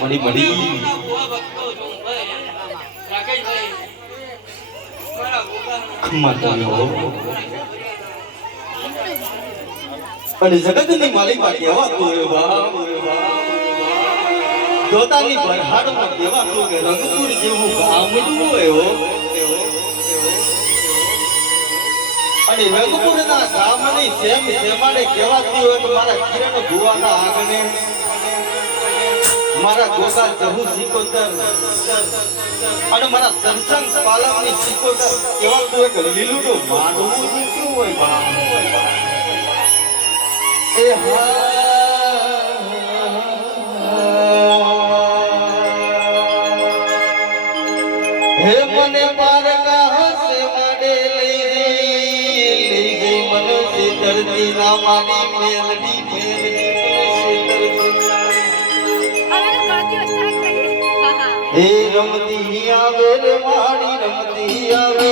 મળી મળી અને જગતની માલિકા કેવા તું દોતાની બરહાડમાં કેવા તું રંગપુર જેવું ગામડું હોય અને રંગપુરના ગામની સેમ સેમાડે કહેવાતી હોય તો મારા કિરણ ભુવાના આંગણે મારા ગોગા જહુ સિકોતર અને મારા સંસંગ પાલકની સિકોતર કહેવાતું હોય કે લીલું માનવું નીકળ્યું હોય બા એ હે મને પારકા સે મડે લઈ ગઈ મને સે ધરતી ના મારી મેલડી હે રમતી આવે રે મારી રમતી આવે